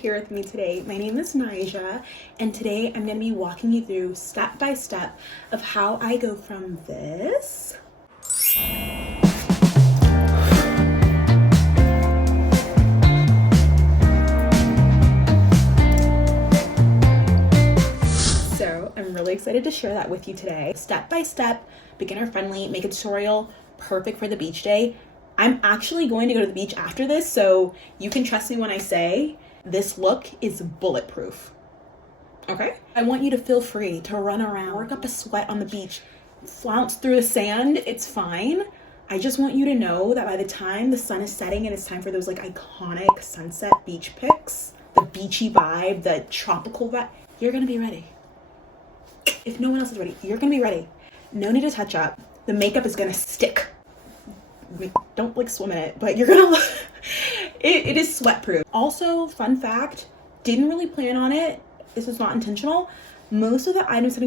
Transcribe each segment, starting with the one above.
here with me today. My name is Nija, and today I'm going to be walking you through step by step of how I go from this so I'm really excited to share that with you today. Step by step, beginner friendly, makeup tutorial, perfect for the beach day. I'm actually going to go to the beach after this, so you can trust me when I say this look is bulletproof. Okay? I want you to feel free to run around, work up a sweat on the beach, flounce through the sand. It's fine. I just want you to know that by the time the sun is setting and it's time for those like iconic sunset beach pics, the beachy vibe, the tropical vibe, you're gonna be ready. If no one else is ready, you're gonna be ready. No need to touch up. The makeup is gonna stick. Don't like swim in it, but you're gonna look, it is sweat proof. Also, fun fact, didn't really plan on it. This was not intentional. Most of the items that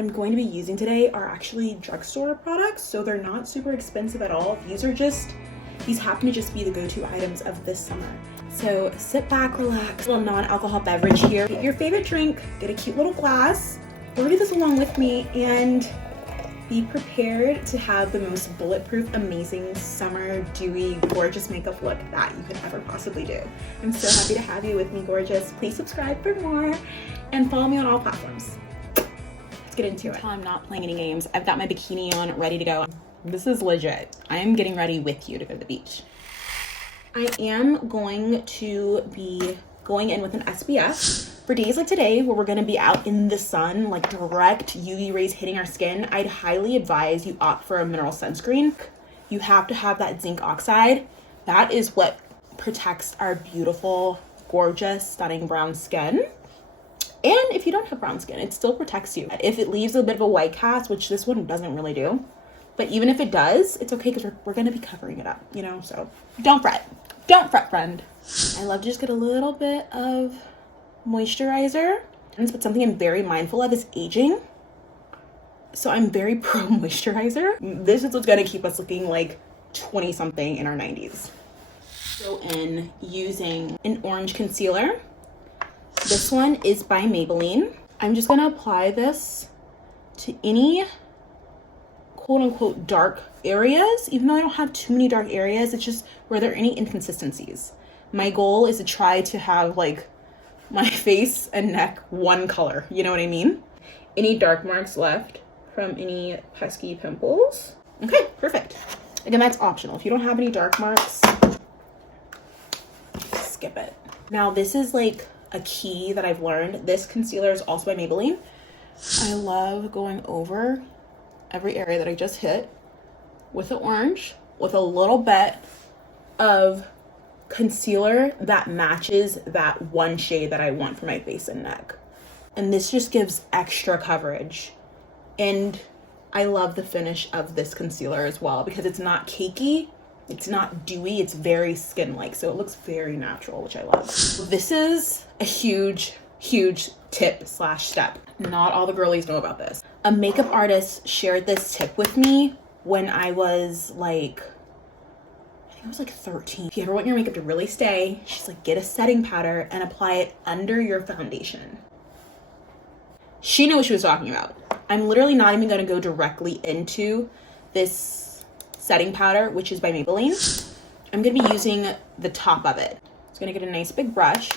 I'm going to be using today are actually drugstore products, so they're not super expensive at all. These happen to just be the go-to items of this summer. So sit back, relax. A little non-alcohol beverage here. Get your favorite drink, get a cute little glass, order this along with me, and be prepared to have the most bulletproof, amazing, summer, dewy, gorgeous makeup look that you could ever possibly do. I'm so happy to have you with me, gorgeous. Please subscribe for more and follow me on all platforms. Let's get into it. I'm not playing any games. I've got my bikini on, ready to go. This is legit. I am getting ready with you to go to the beach. I am going to be going in with an SPF. For days like today, where we're gonna be out in the sun, like direct UV rays hitting our skin, I'd highly advise you opt for a mineral sunscreen. You have to have that zinc oxide. That is what protects our beautiful, gorgeous, stunning brown skin. And if you don't have brown skin, it still protects you. If it leaves a bit of a white cast, which this one doesn't really do, but even if it does, it's okay because we're gonna be covering it up, you know, so don't fret. Don't fret, friend. I love to just get a little bit of moisturizer, but something I'm very mindful of is aging. So I'm very pro moisturizer. This is what's gonna keep us looking like 20 something in our 90s. Go in using an orange concealer. This one is by Maybelline. I'm just gonna apply this to any quote unquote dark areas, even though I don't have too many dark areas. It's just where there are any inconsistencies. My goal is to try to have like my face and neck one color, you know what I mean? Any dark marks left from any pesky pimples? Okay, perfect. Again, that's optional. If you don't have any dark marks, skip it. Now, this is like a key that I've learned. This concealer is also by Maybelline. I love going over every area that I just hit with the orange, with a little bit of concealer that matches that one shade that I want for my face and neck. And this just gives extra coverage. And I love the finish of this concealer as well because it's not cakey, it's not dewy, it's very skin-like, so it looks very natural, which I love. This is a huge tip / step. Not all the girlies know about this. A makeup artist shared this tip with me when I was like, I was like 13. If you ever want your makeup to really stay, she's like, get a setting powder and apply it under your foundation. She knew what she was talking about. I'm literally not even gonna go directly into this setting powder, which is by Maybelline. I'm gonna be using the top of it. Just gonna get a nice big brush,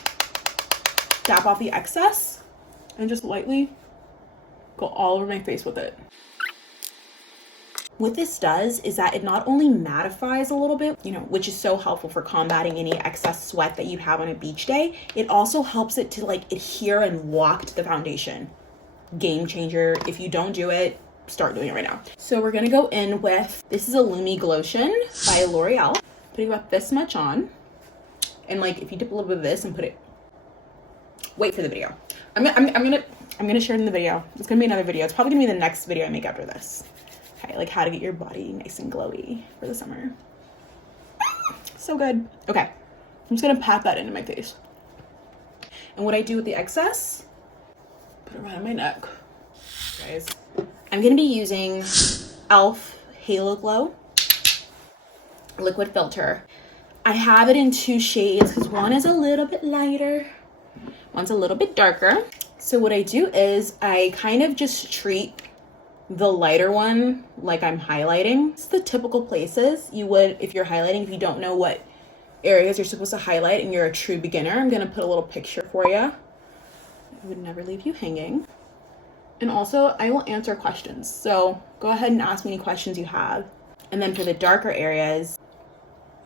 dab off the excess, and just lightly go all over my face with it. What this does is that it not only mattifies a little bit, you know, which is so helpful for combating any excess sweat that you have on a beach day. It also helps it to like adhere and lock to the foundation. Game changer. If you don't do it, start doing it right now. So we're gonna go in with, this is a Lumi Glotion by L'Oreal. Putting about this much on. And like, if you dip a little bit of this and put it, wait for the video. I'm gonna share it in the video. It's gonna be another video. It's probably gonna be the next video I make after this. Okay, like how to get your body nice and glowy for the summer. So good. Okay, I'm just gonna pat that into my face. And what I do with the excess, put it around my neck. Guys, I'm gonna be using e.l.f. Halo Glow liquid filter. I have it in two shades because one is a little bit lighter One's a little bit darker. So what I do is I kind of just treat the lighter one like I'm highlighting. It's the typical places you would if you're highlighting, if you don't know what areas you're supposed to highlight and you're a true beginner. I'm gonna put a little picture for you. I would never leave you hanging. And also, I will answer questions. So go ahead and ask me any questions you have. And then for the darker areas,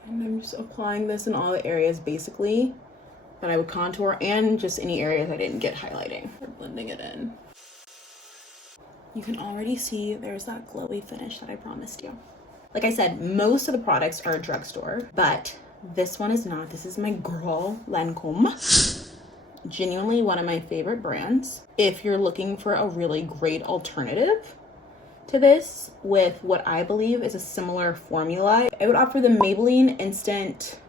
I'm just applying this in all the areas basically that I would contour and just any areas I didn't get highlighting. We're blending it in. You can already see there's that glowy finish that I promised you. Like I said, most of the products are drugstore, but this one is not. This is my girl, Lancôme. Genuinely one of my favorite brands. If you're looking for a really great alternative to this with what I believe is a similar formula, I would opt for the Maybelline Instant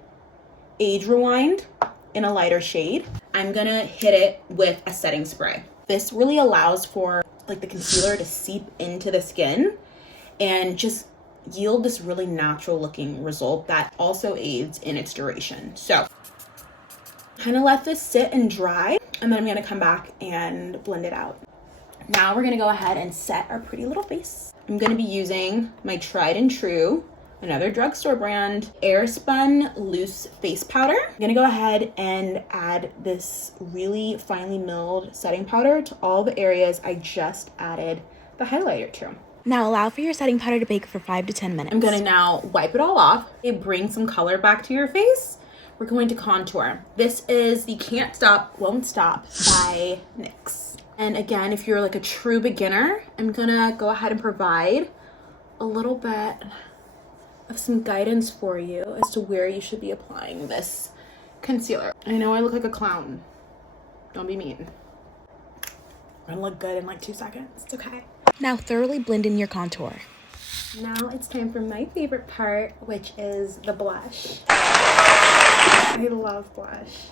Age Rewind in a lighter shade. I'm gonna hit it with a setting spray. This really allows for like the concealer to seep into the skin and just yield this really natural looking result that also aids in its duration. So kind of let this sit and dry, and then I'm gonna come back and blend it out. Now we're gonna go ahead and set our pretty little face. I'm gonna be using my tried and true, another drugstore brand, Airspun Loose Face Powder. I'm gonna go ahead and add this really finely milled setting powder to all the areas I just added the highlighter to. Now allow for your setting powder to bake for 5 to 10 minutes. I'm gonna now wipe it all off. Bring some color back to your face. We're going to contour. This is the Can't Stop, Won't Stop by NYX. And again, if you're like a true beginner, I'm gonna go ahead and provide a little bit of some guidance for you as to where you should be applying this concealer. I know I look like a clown. Don't be mean. I'm gonna look good in like 2 seconds. It's okay. Now thoroughly blend in your contour. Now it's time for my favorite part, which is the blush. I love blush.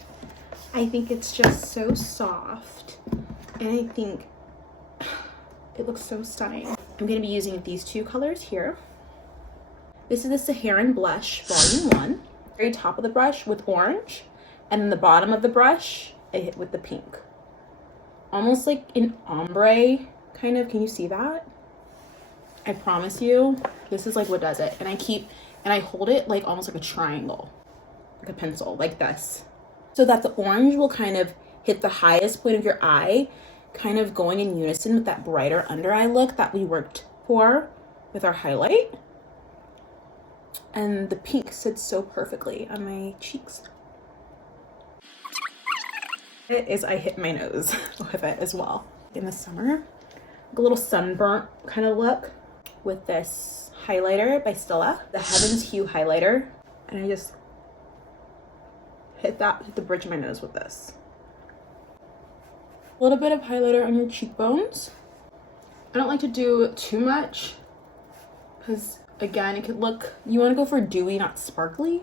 I think it's just so soft, and I think it looks so stunning. I'm gonna be using these two colors here. This is the Saharan Blush Volume 1. Very top of the brush with orange, and then the bottom of the brush, I hit with the pink. Almost like an ombre, kind of. Can you see that? I promise you, this is like what does it. And I hold it like almost like a triangle, like a pencil, like this. So that the orange will kind of hit the highest point of your eye, kind of going in unison with that brighter under eye look that we worked for with our highlight. And the pink sits so perfectly on my cheeks. It is, I hit my nose with it as well. In the summer, like a little sunburnt kind of look with this highlighter by Stila, the Heaven's Hue highlighter. And I just hit the bridge of my nose with this. A little bit of highlighter on your cheekbones. I don't like to do too much because again, it could look, you want to go for dewy, not sparkly,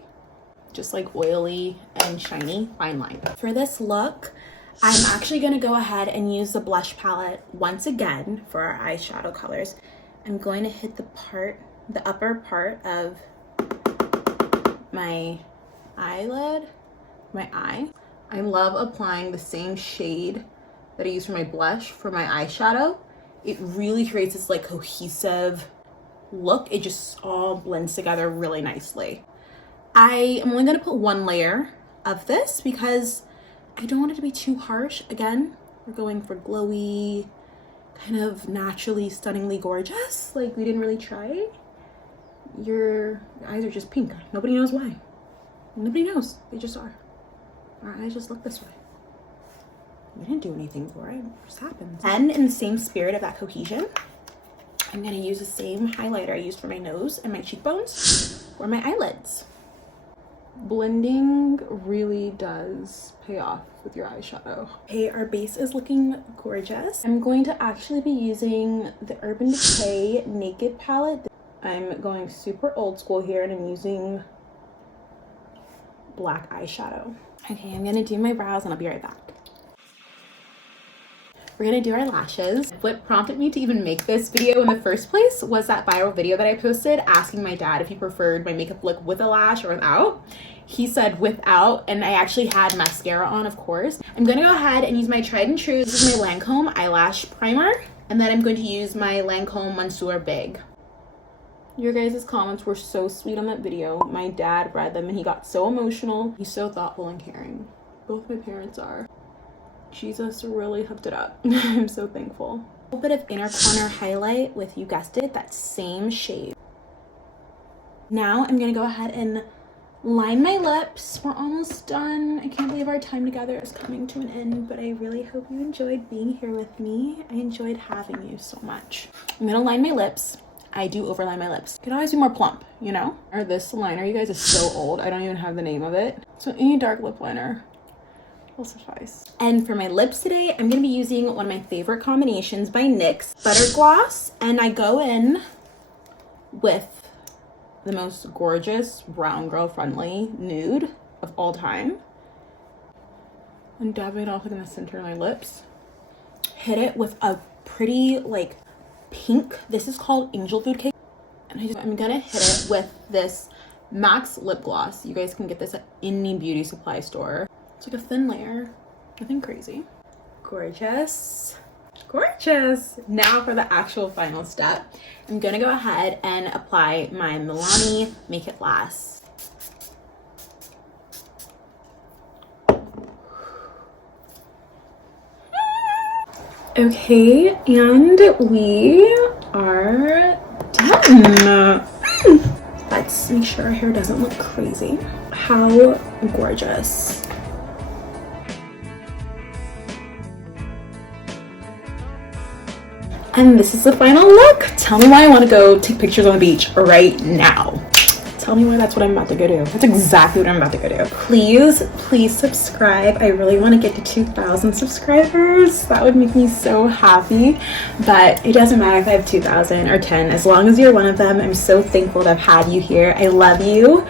just like oily and shiny fine line. For this look, I'm actually going to go ahead and use the blush palette once again for our eyeshadow colors. I'm going to hit the upper part of my eyelid, my eye. I love applying the same shade that I use for my blush for my eyeshadow. It really creates this like cohesive look. It just all blends together really nicely. I am only going to put one layer of this because I don't want it to be too harsh. Again, we're going for glowy, kind of naturally, stunningly gorgeous. Like we didn't really try. Your eyes are just pink. Nobody knows why. Nobody knows. They just are. Our eyes just look this way. We didn't do anything for it. It just happens. And in the same spirit of that cohesion, I'm going to use the same highlighter I used for my nose and my cheekbones for my eyelids. Blending really does pay off with your eyeshadow. Okay, our base is looking gorgeous. I'm going to actually be using the Urban Decay Naked palette. I'm going super old school here and I'm using black eyeshadow. Okay, I'm gonna do my brows and I'll be right back. We're gonna do our lashes. What prompted me to even make this video in the first place was that viral video that I posted asking my dad if he preferred my makeup look with a lash or without. He said without, and I actually had mascara on, of course. I'm gonna go ahead and use my tried and true. This is my Lancome eyelash primer, and then I'm going to use my Lancome Monsieur Big. Your guys' comments were so sweet on that video. My dad read them and he got so emotional. He's so thoughtful and caring. Both my parents are. Jesus really hooked it up. I'm so thankful. A little bit of inner corner highlight with, you guessed it, that same shade. Now I'm gonna go ahead and line my lips. We're almost done. I can't believe our time together is coming to an end, but I really hope you enjoyed being here with me. I enjoyed having you so much. I'm gonna line my lips. I do overline my lips. Could always be more plump, you know? Or this liner, you guys, is so old. I don't even have the name of it. So any dark lip liner will suffice. And for my lips today, I'm gonna be using one of my favorite combinations by NYX, Butter Gloss, and I go in with the most gorgeous brown girl friendly nude of all time. I'm dabbing it off in the center of my lips. Hit it with a pretty like pink. This is called Angel Food Cake, and I'm gonna hit it with this MAC lip gloss. You guys can get this at any beauty supply store. It's like a thin layer, nothing crazy. Gorgeous, gorgeous. Now for the actual final step, I'm gonna go ahead and apply my Milani Make It Last. Okay, and we are done. Let's make sure our hair doesn't look crazy. How gorgeous. And this is the final look. Tell me why I want to go take pictures on the beach right now. Tell me why that's what I'm about to go do. That's exactly what I'm about to go do. Please, please subscribe. I really want to get to 2,000 subscribers. That would make me so happy. But it doesn't matter if I have 2,000 or 10. As long as you're one of them, I'm so thankful to have had you here. I love you.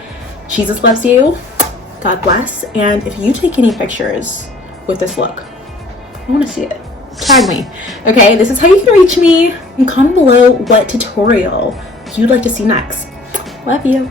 Jesus loves you. God bless. And if you take any pictures with this look, I want to see it. Tag me. Okay, this is how you can reach me, and comment below what tutorial you'd like to see next. Love you.